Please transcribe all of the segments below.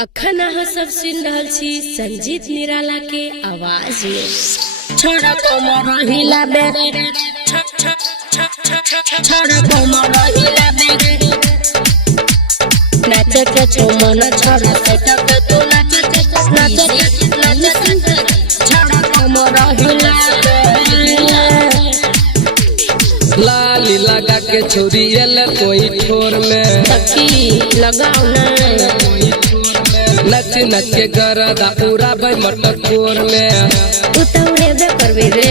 अखन अहाँ सब सुन रहल छी संजीत निराला के आवाज में। छोड़ा कोमर हिला बे, छोड़ा कोमर हिला बे, नाचे के मन छोड़ा से तक तू नाचे छोड़ा कोमर हिला बे। लाली लगा के छोरी एल कोई ठोर में तकी लगाओ ना, नच नच के गरदा पूरा भाई मटकोर में उतौरे बे करबे रे।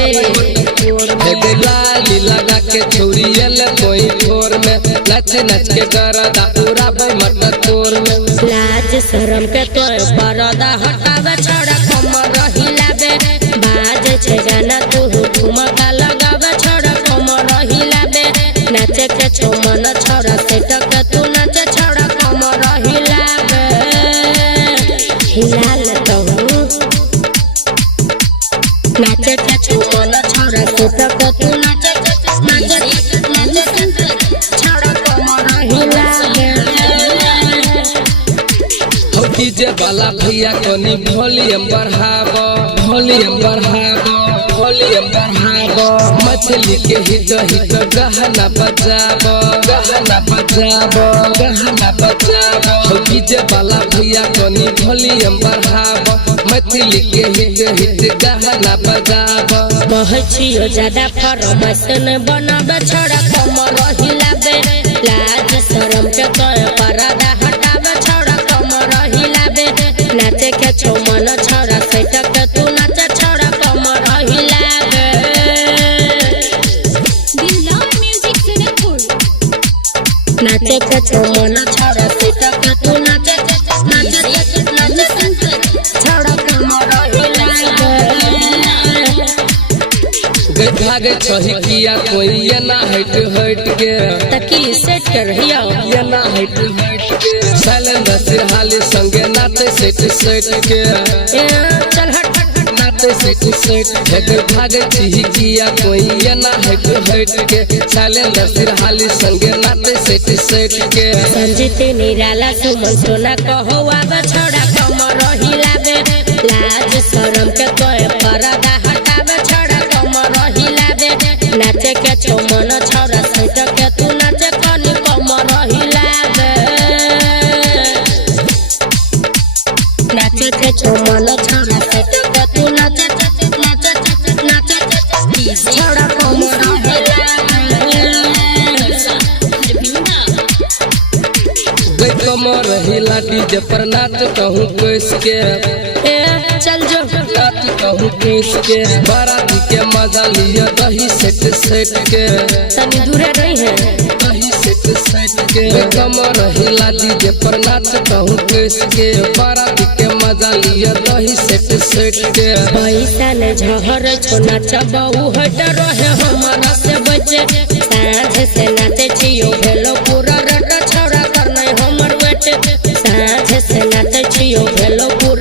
लाली लगा के छोरी एल कोई ठोर में नच नच के गरदा पूरा भाई मटकोर में। लाज शरम के तो परदा हटावे छोड़ा कमर हिलाबे, बाज छे गाना तू ठुमका लगावे छोड़ा कमर हिलाबे, नाचे के छो मन छोड़ा से टक तू नाचे छोड़ा कमर हिलाबे, हिलाल तो नाचे के छो मन छोड़ा से टक तू नाचे छोड़ा कमर हिलाबे। डीजे वाला भैया कोनी वॉल्यूम बढ़ावो, वॉल्यूम बढ़ावो, वॉल्यूम बढ़ावो। मछली के हिट हिट गहना बजावो, गहना बजावो, गहना बजावो। डीजे वाला भैया कोनी वॉल्यूम बढ़ावो, मछली के हिट हिट गहना बजावो। बहचियो ज्यादा फरमाइशन बनाबे छोड़ा कमर हिलाबे, लाज शरम के तो परदा हटावे छोड़ा कमर हिलाबे, नाचे के छो मन छोड़ा से टक तू नाचे छोड़ा कमर हिलाबे। नाचे के छो मन छोड़ा से टक तू नाचे छोड़ा कमर हिलाबे। भागे छही किया कोई ये ना हट हट के तकी सेट कर हिया ये ना हट हट के शैलेंद्र सिरहाली संगे नाचे सेट सेट के चल हट नाचे सेट सेट भागे छही किया कोई ये ना हट हट के शैलेंद्र सिरहाली संगे नाचे सेट सेट के। संजीत निराला सुमन सोना कहो आवे छोड़ा कमर हिलाबे, लाज शरम के तो परदा हटावे छोड़ा कमर हिलाबे, नाचे के छो मन छोड़ा सैट के तू नाचे कनी कमर हिलाबे, नाचे के छो मन छोड़ा सैट के तू नाचे छोड़ा कमर गई कमर हिला डीजे पर नाच कहूँ कैस के चल जो नाच कहूँ कैस के बाराती के मजा लिया दही सेट सेट के तनी दूरे नहीं है दही सेट सेट के कमर हिला डीजे पर नाच कहूँ कैस के बाराती के मजा लिया दही सेट सेट के। पैसा ने झहर छो नाच बहु हट रहे हमारा से बचे, साँझ से नाचे छियो भेलो पूरा रट छोड़ा करना हमर बेटे, साँझ से नाचे छियो भेलो पूरा